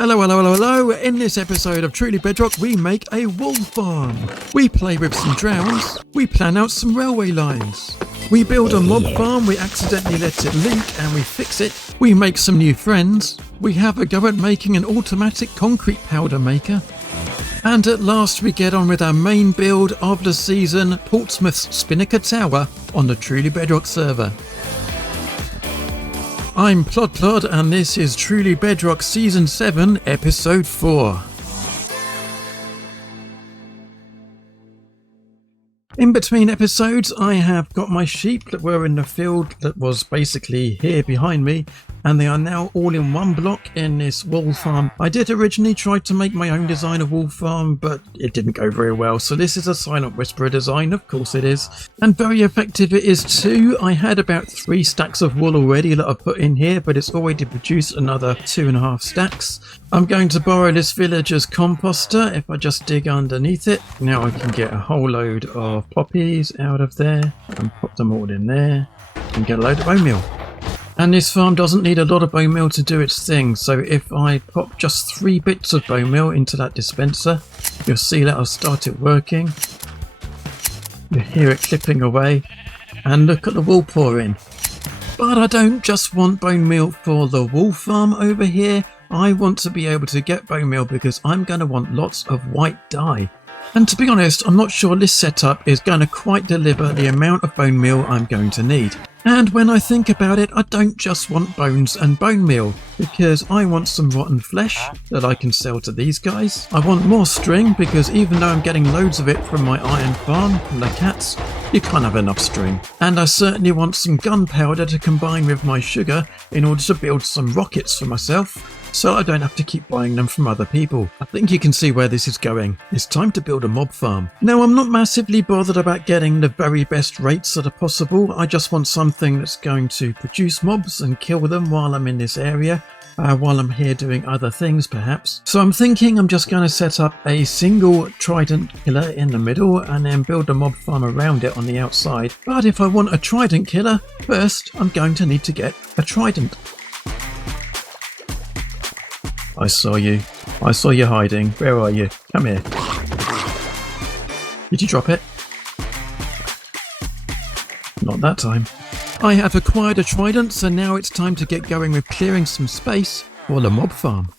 Hello, hello, hello, hello. In this episode of Truly Bedrock, we make a wool farm. We play with some drowns. We plan out some railway lines. We build a mob farm, we accidentally let it leak and we fix it. We make some new friends. We have a go at making an automatic concrete powder maker. And at last we get on with our main build of the season, Portsmouth's Spinnaker Tower on the Truly Bedrock server. I'm Plod and this is Truly Bedrock Season 7, Episode 4. In between episodes, I have got my sheep that were in the field that was basically here behind me, and they are now all in one block in this wool farm. I did originally try to make my own design of wool farm, but it didn't go very well, so this is a Silent Whisperer design, of course it is. And very effective it is too. I had about 3 stacks of wool already that I've put in here, but it's already produced another 2.5 stacks. I'm going to borrow this villager's composter. If I just dig underneath it, now I can get a whole load of poppies out of there and pop them all in there and get a load of bone meal. And this farm doesn't need a lot of bone meal to do its thing, so if I pop just 3 bits of bone meal into that dispenser, you'll see that I've started working. You hear it clipping away, and look at the wool pouring. But I don't just want bone meal for the wool farm over here, I want to be able to get bone meal because I'm going to want lots of white dye. And to be honest, I'm not sure this setup is going to quite deliver the amount of bone meal I'm going to need. And when I think about it, I don't just want bones and bone meal, because I want some rotten flesh that I can sell to these guys. I want more string, because even though I'm getting loads of it from my iron farm, from the cats, you can't have enough string. And I certainly want some gunpowder to combine with my sugar in order to build some rockets for myself, so I don't have to keep buying them from other people. I think you can see where this is going. It's time to build a mob farm. Now, I'm not massively bothered about getting the very best rates that are possible. I just want something that's going to produce mobs and kill them while I'm in this area, while I'm here doing other things perhaps. So I'm thinking I'm just going to set up a single trident killer in the middle and then build a mob farm around it on the outside. But if I want a trident killer, first I'm going to need to get a trident. I saw you. I saw you hiding. Where are you? Come here. Did you drop it? Not that time. I have acquired a trident, so now it's time to get going with clearing some space for the mob farm.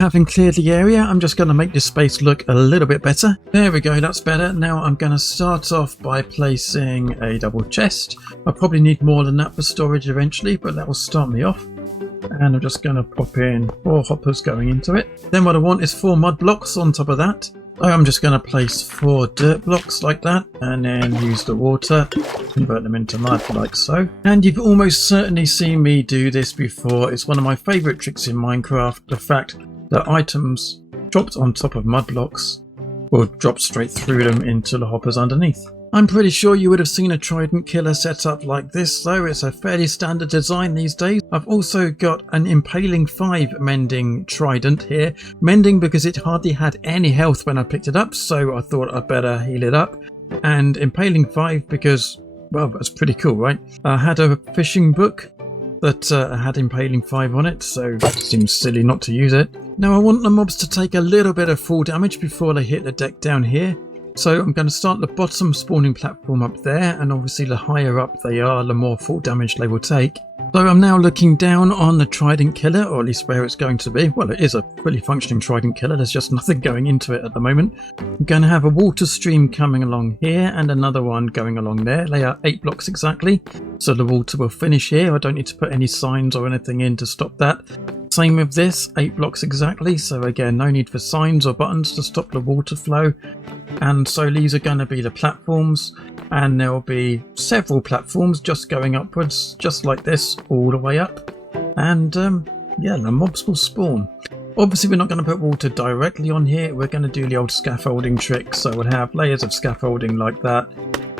Having cleared the area, I'm just going to make this space look a little bit better. There we go, that's better. Now I'm going to start off by placing a double chest. I'll probably need more than that for storage eventually, but that will start me off. And I'm just going to pop in 4 hoppers going into it. Then what I want is 4 mud blocks on top of that. I'm just going to place 4 dirt blocks like that and then use the water, convert them into mud like so. And you've almost certainly seen me do this before. It's one of my favourite tricks in Minecraft, the fact that items dropped on top of mud blocks will drop straight through them into the hoppers underneath. I'm pretty sure you would have seen a trident killer set up like this though. It's a fairly standard design these days. I've also got an Impaling 5 mending trident here. Mending because it hardly had any health when I picked it up, so I thought I'd better heal it up. And Impaling 5 because, well, that's pretty cool, right? I had a fishing book that had Impaling 5 on it, so it seems silly not to use it. Now I want the mobs to take a little bit of fall damage before they hit the deck down here. So I'm going to start the bottom spawning platform up there, and obviously the higher up they are, the more fall damage they will take. So I'm now looking down on the trident killer, or at least where it's going to be. Well, it is a fully functioning trident killer, there's just nothing going into it at the moment. I'm going to have a water stream coming along here and another one going along there. They are 8 blocks exactly, so the water will finish here. I don't need to put any signs or anything in to stop that. same with this, 8 blocks exactly. So again, no need for signs or buttons to stop the water flow. And so these are going to be the platforms, and there'll be several platforms just going upwards, just like this, all the way up. And yeah, the mobs will spawn. Obviously, we're not going to put water directly on here. We're going to do the old scaffolding trick. So we'll have layers of scaffolding like that,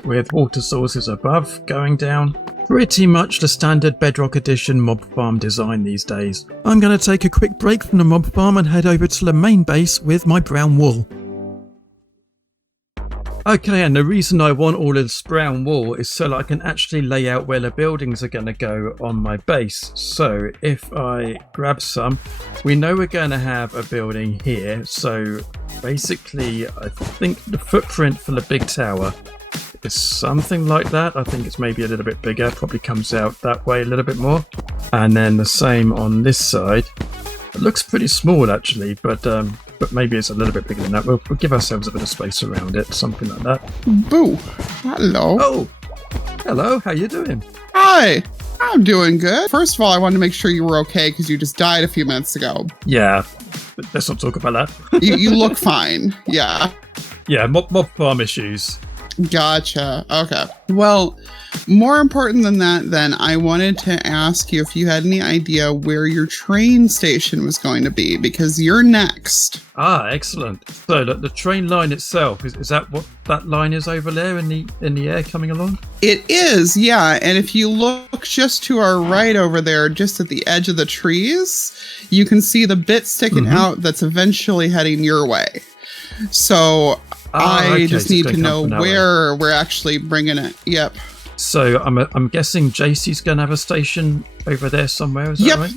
with water sources above going down. Pretty much the standard Bedrock Edition mob farm design these days. I'm going to take a quick break from the mob farm and head over to the main base with my brown wool. Okay, and the reason I want all of this brown wool is so that I can actually lay out where the buildings are going to go on my base. So if I grab some, we know we're going to have a building here. So basically, I think the footprint for the big tower is something like that. I think it's maybe a little bit bigger, probably comes out that way a little bit more. And then the same on this side. It looks pretty small actually, but maybe it's a little bit bigger than that. We'll give ourselves a bit of space around it, something like that. Boo! Hello. Oh, hello. How you doing? Hi. I'm doing good. First of all, I wanted to make sure you were okay because you just died a few minutes ago. Yeah, let's not talk about that. you look fine. Yeah. Yeah, mob farm issues. Gotcha. Okay. Well, more important than that, then, I wanted to ask you if you had any idea where your train station was going to be, because you're next. Ah, excellent. So the train line itself, is that what that line is over there in the air coming along? It is, yeah. And if you look just to our right over there, just at the edge of the trees, you can see the bit sticking out that's eventually heading your way. So I just need to know where we're actually bringing it. Yep. So I'm guessing JC's going to have a station over there somewhere. Is that right?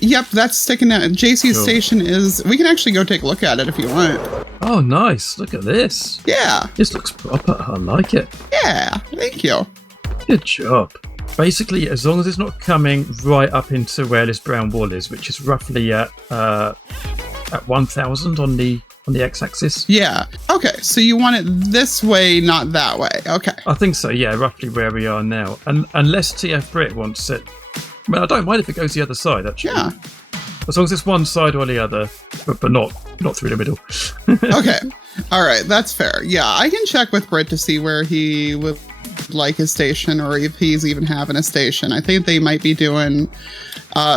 Yep, that's sticking out. JC's station is. We can actually go take a look at it if you want. Oh, nice! Look at this. Yeah. This looks proper. I like it. Yeah. Thank you. Good job. Basically, as long as it's not coming right up into where this brown wall is, which is roughly at 1,000 on the x-axis. Yeah. Okay. So you want it this way, not that way. Okay. I think so. Yeah, roughly where we are now. And unless TF Brit wants it. Well, I don't mind if it goes the other side. Actually. Yeah. As long as it's one side or the other, but not through the middle. Okay. All right. That's fair. Yeah, I can check with Brit to see where he would like his station, or if he's even having a station. I think they might be doing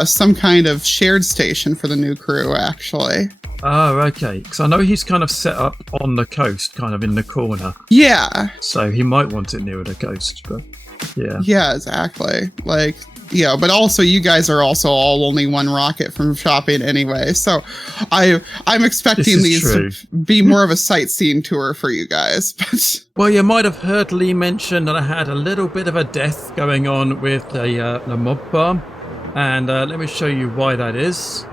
some kind of shared station for the new crew, actually. Oh, okay. Because I know he's kind of set up on the coast, kind of in the corner. Yeah. So he might want it near the coast, but yeah. Yeah, exactly. Like, yeah, but also you guys are also all only one rocket from shopping anyway. So I'm expecting these to be more of a sightseeing tour for you guys. But well, you might have heard Lee mention that I had a little bit of a death going on with the mob farm. And let me show you why that is.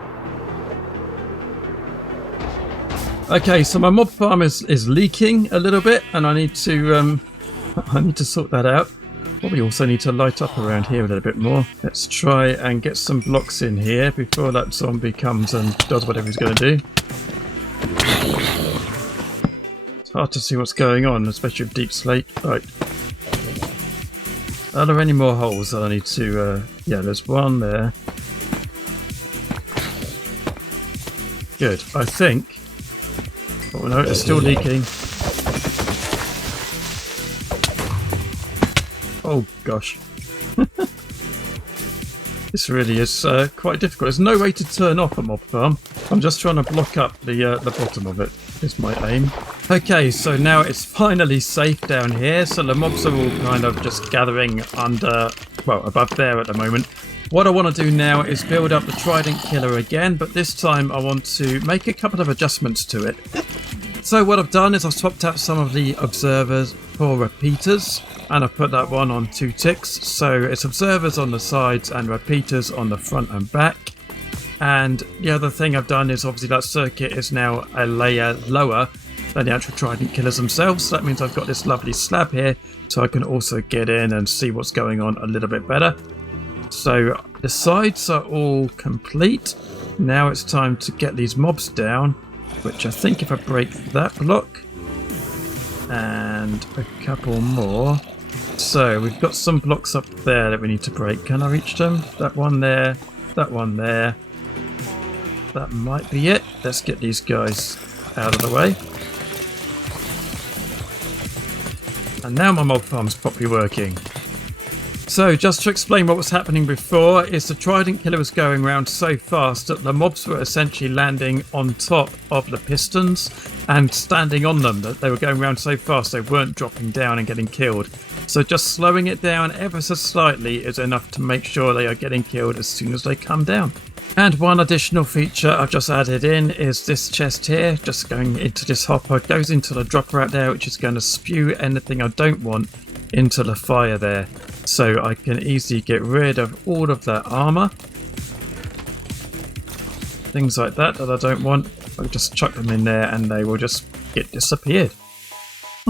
Okay, so my mob farm is leaking a little bit, and I need to sort that out. Probably also need to light up around here a little bit more. Let's try and get some blocks in here before that zombie comes and does whatever he's going to do. It's hard to see what's going on, especially with deep slate. Right. Are there any more holes that I need to... yeah, there's one there. Good. I think... oh no, it's still leaking. Oh gosh. This really is quite difficult. There's no way to turn off a mob farm. I'm just trying to block up the bottom of it, is my aim. Okay, so now it's finally safe down here. So the mobs are all kind of just gathering under, well, above there at the moment. What I want to do now is build up the Trident Killer again, but this time I want to make a couple of adjustments to it. So what I've done is I've swapped out some of the observers for repeaters, and I've put that one on 2 ticks. So it's observers on the sides and repeaters on the front and back. And the other thing I've done is obviously that circuit is now a layer lower than the actual Trident Killers themselves. So that means I've got this lovely slab here, so I can also get in and see what's going on a little bit better. So the sides are all complete. Now it's time to get these mobs down, which I think if I break that block and a couple more. So we've got some blocks up there that we need to break. Can I reach them? That one there, that might be it. Let's get these guys out of the way. And now my mob farm's properly working. So, just to explain what was happening before, is the trident killer was going around so fast that the mobs were essentially landing on top of the pistons and standing on them. That they were going around so fast they weren't dropping down and getting killed. So just slowing it down ever so slightly is enough to make sure they are getting killed as soon as they come down. And one additional feature I've just added in is this chest here, just going into this hopper, goes into the dropper out there, which is going to spew anything I don't want into the fire there. So I can easily get rid of all of that armour. Things like that I don't want. I just chuck them in there and they will just get disappeared.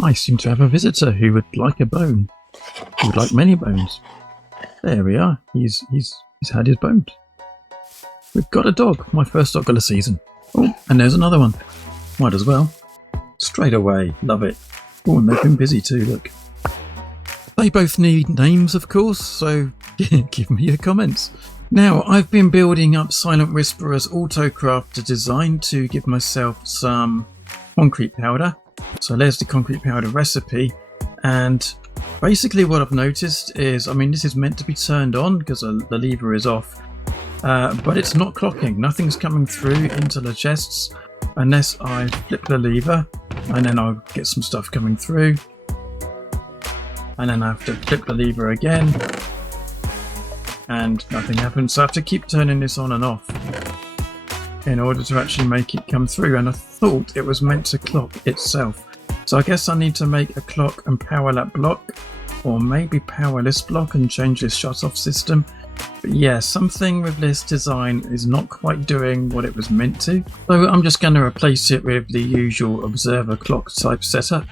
I seem to have a visitor who would like a bone. Who would like many bones. There we are. He's had his bones. We've got a dog. My first dog of the season. Oh, and there's another one. Might as well. Straight away. Love it. Oh, and they've been busy too, look. They both need names, of course, so give me your comments. Now, I've been building up Silent Whisperer's Autocrafter design to give myself some concrete powder. So there's the concrete powder recipe, and basically what I've noticed is, I mean, this is meant to be turned on because the lever is off, but it's not clocking. Nothing's coming through into the chests unless I flip the lever, and then I'll get some stuff coming through. And then I have to flip the lever again, and nothing happens. So I have to keep turning this on and off in order to actually make it come through. And I thought it was meant to clock itself. So I guess I need to make a clock and power that block, or maybe power this block and change this shut-off system. But yeah, something with this design is not quite doing what it was meant to. So I'm just going to replace it with the usual observer clock type setup,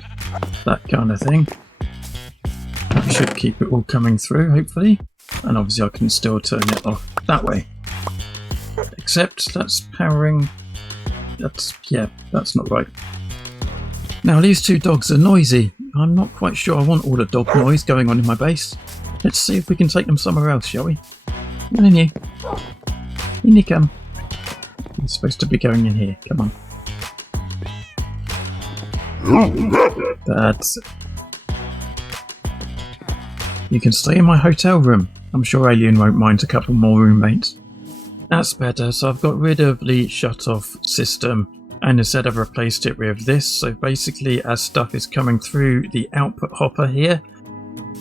that kind of thing. That should keep it all coming through, hopefully. And obviously I can still turn it off that way. Except that's powering... that's not right. Now these two dogs are noisy. I'm not quite sure I want all the dog noise going on in my base. Let's see if we can take them somewhere else, shall we? Come in here. In you come. You're supposed to be going in here. Come on. That's it. You can stay in my hotel room. I'm sure Alien won't mind a couple more roommates. That's better, so I've got rid of the shut-off system and instead I've replaced it with this. So basically as stuff is coming through the output hopper here,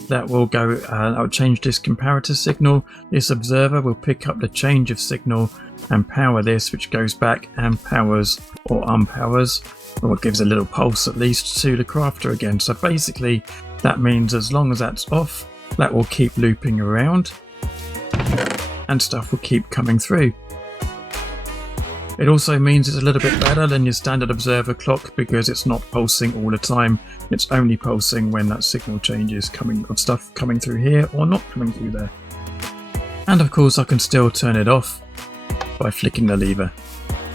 that will go, I'll change this comparator signal. This observer will pick up the change of signal and power this, which goes back and powers or unpowers, or it gives a little pulse at least to the crafter again. So basically that means as long as that's off, that will keep looping around and stuff will keep coming through. It also means it's a little bit better than your standard observer clock because it's not pulsing all the time. It's only pulsing when that signal changes of stuff coming through here or not coming through there. And of course I can still turn it off by flicking the lever.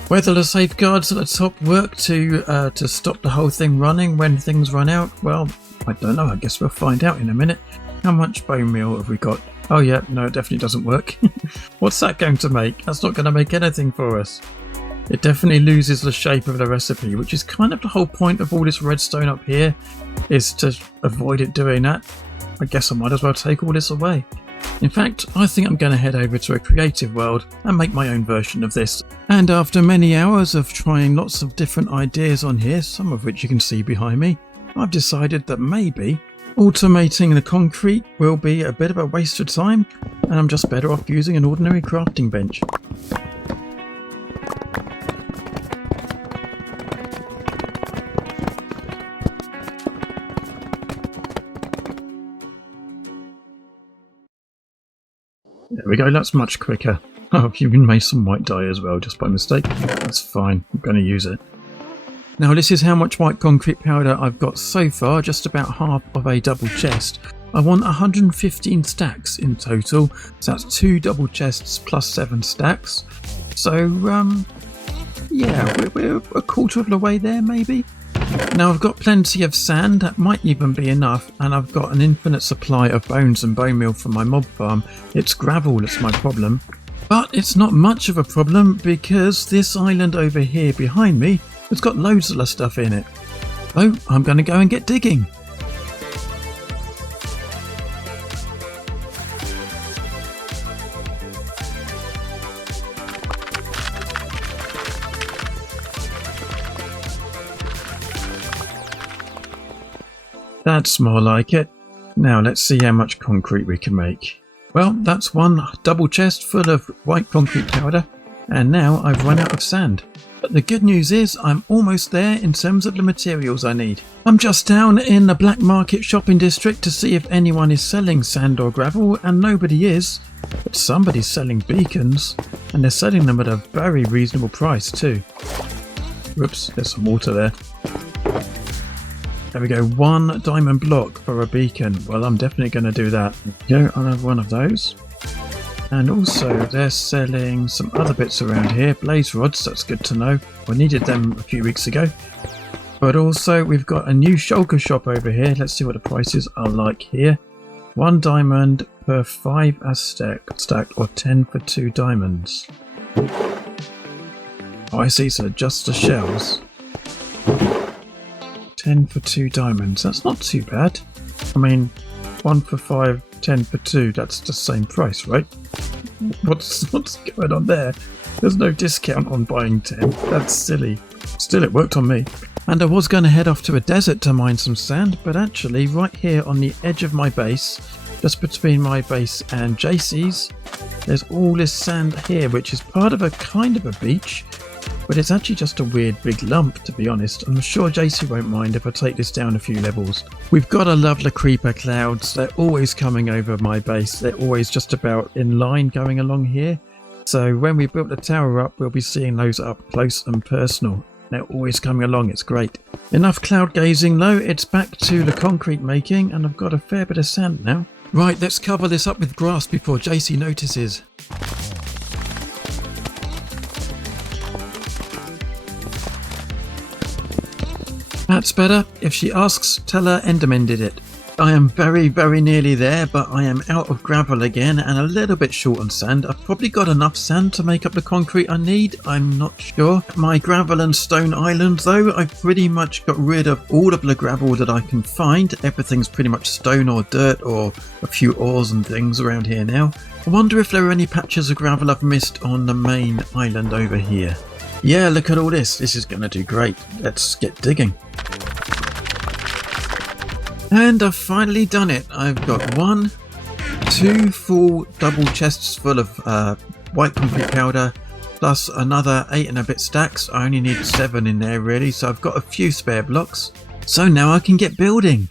Whether the safeguards at the top work to stop the whole thing running when things run out, well, I don't know. I guess we'll find out in a minute. How much bone meal have we got? Oh yeah, no, it definitely doesn't work. What's that going to make? That's not going to make anything for us. It definitely loses the shape of the recipe, which is kind of the whole point of all this redstone up here, is to avoid it doing that. I guess I might as well take all this away. In fact, I think I'm going to head over to a creative world and make my own version of this. And after many hours of trying lots of different ideas on here, some of which you can see behind me, I've decided that maybe automating the concrete will be a bit of a waste of time, and I'm just better off using an ordinary crafting bench. There we go, that's much quicker. Oh, I've even made some white dye as well, just by mistake. That's fine, I'm going to use it. Now this is how much white concrete powder I've got so far, just about half of a double chest. I want 115 stacks in total, so that's 2 double chests plus 7 stacks. So, yeah, we're a quarter of the way there maybe. Now I've got plenty of sand, that might even be enough, and I've got an infinite supply of bones and bone meal from my mob farm. It's gravel that's my problem. But it's not much of a problem because this island over here behind me has got loads of stuff in it. So I'm going to go and get digging. That's more like it. Now let's see how much concrete we can make. Well, that's one double chest full of white concrete powder, and now I've run out of sand. But the good news is I'm almost there in terms of the materials I need. I'm just down in the black market shopping district to see if anyone is selling sand or gravel, and nobody is. But somebody's selling beacons, and they're selling them at a very reasonable price too. Whoops, there's some water there. There we go, 1 diamond block for a beacon. Well, I'm definitely going to do that. Go, I'll have one of those. And also, they're selling some other bits around here. Blaze rods, that's good to know. We needed them a few weeks ago. But also, we've got a new shulker shop over here. Let's see what the prices are like here. 1 diamond per 5 as stacked, or 10 for 2 diamonds. Oh, I see, so just the shells. 10 for 2 diamonds, that's not too bad. I mean, 1 for 5, 10 for 2, that's the same price, right? What's going on there? There's no discount on buying 10, that's silly. Still, it worked on me. And I was going to head off to a desert to mine some sand, but actually right here on the edge of my base, just between my base and JC's, there's all this sand here, which is part of a kind of a beach. But it's actually just a weird big lump, to be honest. I'm sure JC won't mind if I take this down a few levels. We've got to love the creeper clouds. They're always coming over my base. They're always just about in line going along here. So when we build the tower up, we'll be seeing those up close and personal. They're always coming along. It's great. Enough cloud gazing though. It's back to the concrete making, and I've got a fair bit of sand now. Right, let's cover this up with grass before JC notices. That's better. If she asks, tell her Enderman did it. I am very, very nearly there, but I am out of gravel again and a little bit short on sand. I've probably got enough sand to make up the concrete I need. I'm not sure. My gravel and stone island, though, I've pretty much got rid of all of the gravel that I can find. Everything's pretty much stone or dirt or a few ores and things around here now. I wonder if there are any patches of gravel I've missed on the main island over here. Yeah, look at all this. This is going to do great. Let's get digging. And I've finally done it. I've got 1, 2 full double chests full of white concrete powder, plus another 8 and a bit stacks. I only need 7 in there really, so I've got a few spare blocks. So now I can get building.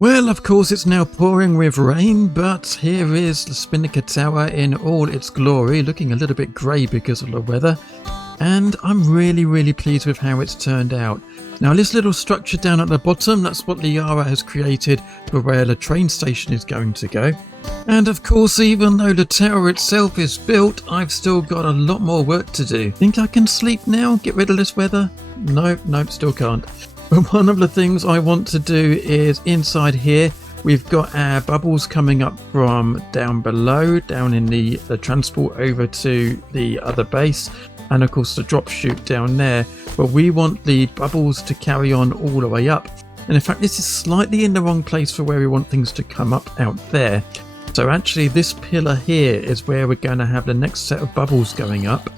Well, of course it's now pouring with rain, but here is the Spinnaker Tower in all its glory, looking a little bit grey because of the weather. And I'm really pleased with how it's turned out. Now this little structure down at the bottom, that's what Liara has created for where the train station is going to go. And of course, even though the tower itself is built, I've still got a lot more work to do. Think I can sleep now? Get rid of this weather? Nope, still can't. But one of the things I want to do is inside here, we've got our bubbles coming up from down below, down in the transport over to the other base. And of course the drop chute down there. But we want the bubbles to carry on all the way up. And in fact, this is slightly in the wrong place for where we want things to come up out there. So actually this pillar here is where we're going to have the next set of bubbles going up.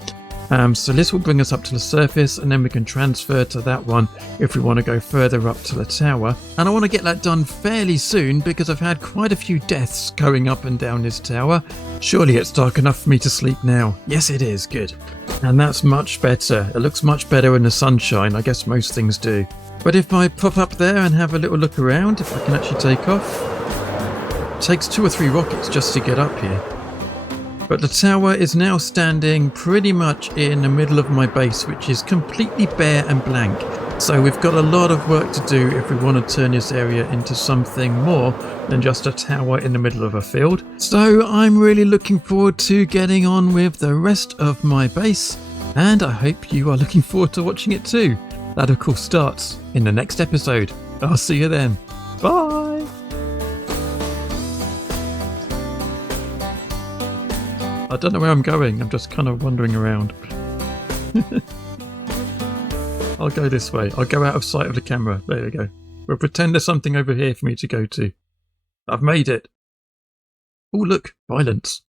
So this will bring us up to the surface, and then we can transfer to that one if we want to go further up to the tower. And I want to get that done fairly soon because I've had quite a few deaths going up and down this tower. Surely it's dark enough for me to sleep now. Yes, it is. Good. And that's much better. It looks much better in the sunshine. I guess most things do. But if I pop up there and have a little look around, if I can actually take off, it takes 2 or 3 rockets just to get up here. But the tower is now standing pretty much in the middle of my base, which is completely bare and blank. So we've got a lot of work to do if we want to turn this area into something more than just a tower in the middle of a field. So I'm really looking forward to getting on with the rest of my base, and I hope you are looking forward to watching it too. That of course starts in the next episode. I'll see you then. Bye! I don't know where I'm going, I'm just kind of wandering around. I'll go this way. I'll go out of sight of the camera. There we go. We'll pretend there's something over here for me to go to. I've made it. Oh look, violence.